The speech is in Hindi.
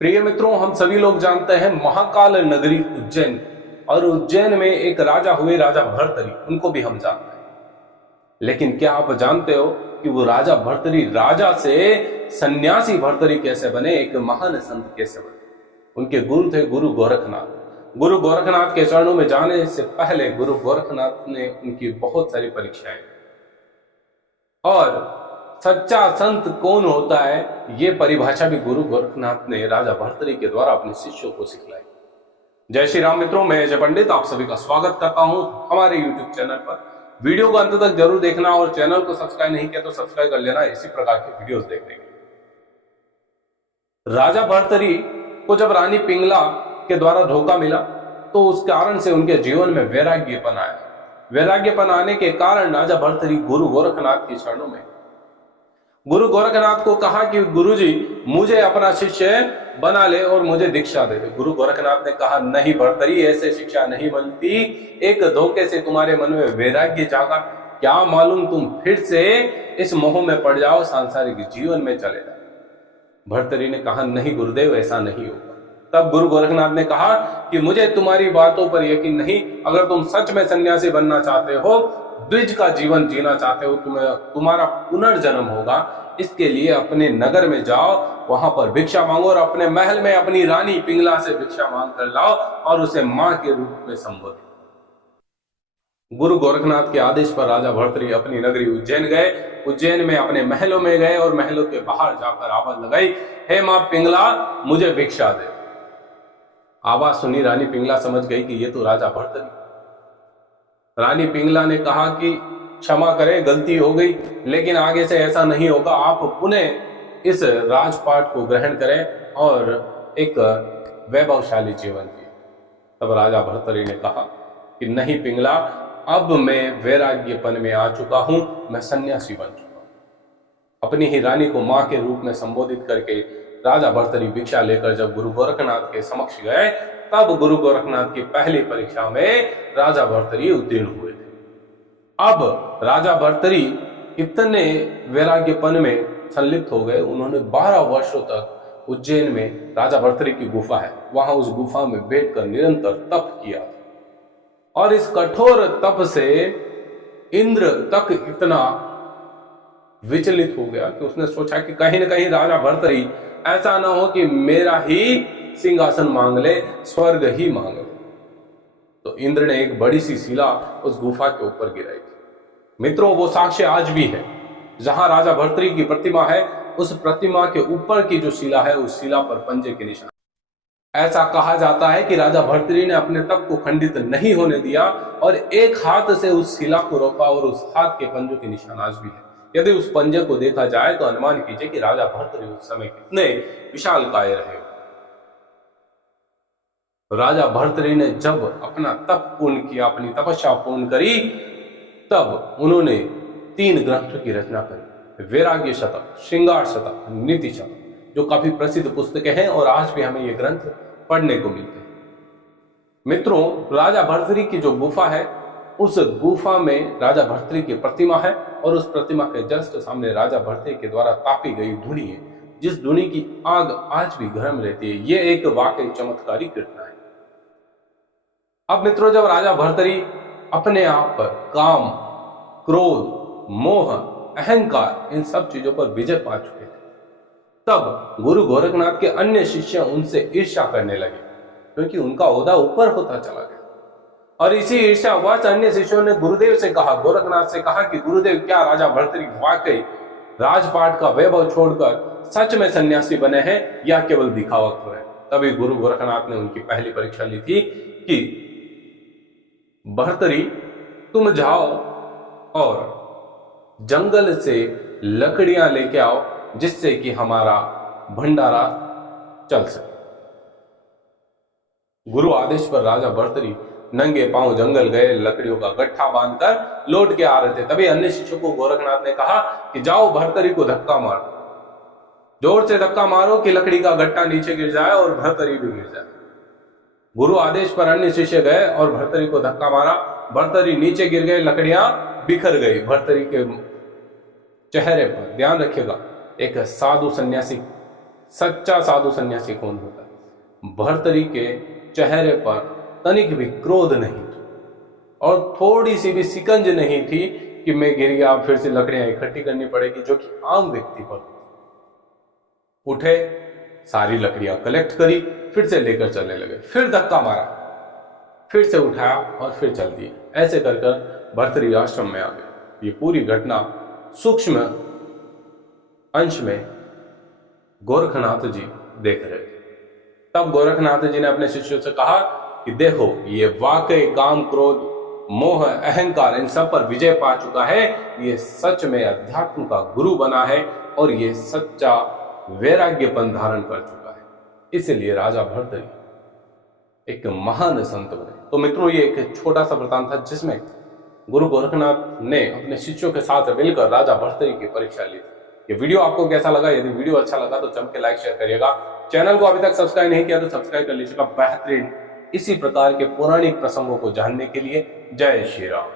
प्रिय मित्रों, हम सभी लोग जानते हैं महाकाल नगरी उज्जैन। और उज्जैन में एक राजा हुए, राजा भर्तरी, उनको भी हम जानते हैं। लेकिन क्या आप जानते हो कि वो राजा भर्तरी राजा से सन्यासी भर्तरी कैसे बने, एक महान संत कैसे बने? उनके गुरु थे गुरु गोरखनाथ। गुरु गोरखनाथ के चरणों में जाने से पहले गुरु गोरखनाथ ने उनकी बहुत सारी परीक्षाएं, और सच्चा संत कौन होता है ये परिभाषा भी गुरु गोरखनाथ ने राजा भर्तरी के द्वारा अपने शिष्यों को सिखलाई। जय श्री राम मित्रों, मैं अजय पंडित आप सभी का स्वागत करता हूं हमारे YouTube चैनल पर। वीडियो को अंत तक जरूर देखना और चैनल को सब्सक्राइब नहीं किया तो सब्सक्राइब कर लेना इसी प्रकार के वीडियोस देखने के लिए। राजा भर्तरी को जब रानी पिंगला के द्वारा धोखा मिला तो उस कारण से उनके जीवन में वैराग्यपन आया। वैराग्यपन आने के कारण राजा भर्तरी गुरु गोरखनाथ के चरणों में, गुरु गोरखनाथ को कहा कि गुरुजी मुझे अपना शिष्य बना ले और मुझे दीक्षा दे दे। गुरु गोरखनाथ ने कहा, नहीं भर्तरी, ऐसे शिक्षा नहीं बनती। एक धोखे से तुम्हारे मन में वैराग्य जागा, क्या मालूम तुम फिर से इस मोह में पड़ जाओ, सांसारिक जीवन में चले जाओ। भर्तरी ने कहा, नहीं गुरुदेव, ऐसा नहीं होगा। तब गुरु गोरखनाथ ने कहा कि मुझे तुम्हारी बातों पर यकीन नहीं। अगर तुम सच में सन्यासी बनना चाहते हो, द्विज का जीवन जीना चाहते हो, तुम्हारा पुनर्जन्म होगा, इसके लिए अपने नगर में जाओ, वहां पर भिक्षा मांगो और अपने महल में अपनी रानी पिंगला से भिक्षा मांग कर लाओ और उसे मां के रूप में संबोधित। गुरु गोरखनाथ के आदेश पर राजा भर्तरी अपनी नगरी उज्जैन गए। उज्जैन में अपने महलों में गए और महलों के बाहर जाकर आवाज लगाई, हे मां पिंगला, मुझे भिक्षा दे। आवाज सुनी रानी पिंगला समझ गई कि ये तो राजा भर्तरी। रानी पिंगला ने कहा कि क्षमा करें, गलती हो गई, लेकिन आगे से ऐसा नहीं होगा। आप पुनः इस राजपाट को ग्रहण करें और एक वैभवशाली जीवन जिए। तब राजा भर्तरी ने कहा कि नहीं पिंगला, अब मैं वैराग्यपन में आ चुका हूं, मैं सन्यासी बन चुका हूं। अपनी ही रानी को मां के रूप में संबोधित करके राजा भर्तरी भिक्षा लेकर जब गुरु गोरखनाथ के समक्ष गए, तब गुरु गोरखनाथ की पहली परीक्षा में राजा भर्तरी उत्तीर्ण हुए थे। अब राजा भर्तरी इतने वैराग्यपन में संलिप्त हो गए, उन्होंने 12 वर्षों तक उज्जैन में राजा भर्तरी की गुफा है, वहां उस गुफा में बैठकर निरंतर तप किया। और इस कठोर तप से इंद्र तक इतना विचलित हो गया कि उसने सोचा कि कहीं ना कहीं राजा भर्तरी ऐसा ना हो कि मेरा ही सिंहासन मांग ले, स्वर्ग ही मांग ले। तो इंद्र ने एक बड़ी सी शिला उस गुफा के ऊपर गिराई थी। मित्रों, वो साक्ष्य आज भी है। जहां राजा भर्तरी की प्रतिमा है, उस प्रतिमा के ऊपर की जो शिला है, उस शिला पर पंजे के निशान। ऐसा कहा जाता है कि राजा भर्तरी ने अपने तप को खंडित नहीं होने दिया और एक हाथ से उस शिला को रोका और उस हाथ के पंजों के निशान आज भी है। यदि उस पंजे को देखा जाए तो अनुमान कीजिए कि राजा भर्तरी उस समय कितने विशालकाय रहे। राजा भर्तरी ने जब अपना तप पूर्ण किया, अपनी तपस्या पूर्ण करी, तब उन्होंने 3 ग्रंथों की रचना करी। वैराग्य शतक, श्रृंगार शतक, नीति शतक, जो काफी प्रसिद्ध पुस्तकें हैं और आज भी हमें ये ग्रंथ पढ़ने को मिलते हैं। मित्रों, राजा भर्तरी की जो गुफा है, उस गुफा में राजा भर्तरी की प्रतिमा है और उस प्रतिमा के जस्ट सामने राजा भर्तरी के द्वारा तापी गई धूनी है, जिस धूनी की आग आज भी गर्म रहती है। यह एक वाकई चमत्कारी घटना है। अब मित्रों, जब राजा भर्तरी अपने आप पर काम, क्रोध, मोह, अहंकार, इन सब चीजों पर विजय पा चुके थे, तब गुरु गोरखनाथ के अन्य शिष्य उनसे ईर्ष्या करने लगे, क्योंकि उनका ओहदा ऊपर होता चला गया। और इसी ईर्ष्यावश अन्य शिष्यों ने गुरुदेव से कहा, गोरखनाथ से कहा कि गुरुदेव, क्या राजा भर्तरी वाकई राजपाट का वैभव छोड़कर सच में सन्यासी बने हैं या केवल दिखावा कर रहे हैं? तभी गुरु गोरखनाथ ने उनकी पहली परीक्षा ली थी कि भर्तरी, तुम जाओ और जंगल से लकड़ियां लेके आओ, जिससे कि हमारा भंडारा चल सके। गुरु आदेश पर राजा भर्तरी नंगे पांव जंगल गए, लकड़ियों का गट्ठा बांधकर लौट के आ रहे थे। तभी अन्य शिष्यों को गोरखनाथ ने कहा कि जाओ, भर्तरी को धक्का मारो, जोर से धक्का मारो कि लकड़ी का गट्ठा नीचे गिर जाए और भर्तरी भी गिर जाए। गुरु आदेश पर अन्य शिष्य गए और भर्तरी को धक्का मारा। भर्तरी नीचे गिर गए, लकड़ियां बिखर गई। भर्तरी के चेहरे पर, ध्यान रखिएगा, एक साधु सन्यासी सच्चा साधु सन्यासी कौन होता है? भर्तृहरि के चेहरे पर तनिक भी क्रोध नहीं और थोड़ी सी भी सिकंज नहीं थी कि मैं गिर गया, फिर से लकड़ियां इकट्ठी करनी पड़ेगी, जो कि आम व्यक्ति पर उठे, सारी लकड़ियां कलेक्ट करी, फिर से लेकर चलने लगे, फिर धक्का मारा, फिर से उठाया और फिर चल दिए। ऐसे कर कर भर्तृहरि आश्रम में आ गए। ये पूरी घटना सूक्ष्म अंश में गोरखनाथ जी देख रहे थे। तब गोरखनाथ जी ने अपने शिष्यों से कहा कि देखो, ये वाकई काम, क्रोध, मोह, अहंकार, इन सब पर विजय पा चुका है। ये सच में अध्यात्म का गुरु बना है और ये सच्चा वैराग्यपन धारण कर चुका है। इसलिए राजा भर्तृहरि एक महान संत बने। तो मित्रों, ये एक छोटा सा वृतांत था जिसमें गुरु गोरखनाथ ने अपने शिष्यों के साथ मिलकर राजा भर्तृहरि की परीक्षा ली। ये वीडियो आपको कैसा लगा? यदि वीडियो अच्छा लगा तो जम के लाइक शेयर करिएगा। चैनल को अभी तक सब्सक्राइब नहीं किया तो सब्सक्राइब कर लीजिएगा। बेहतरीन इसी प्रकार के पौराणिक प्रसंगों को जानने के लिए। जय श्री राम।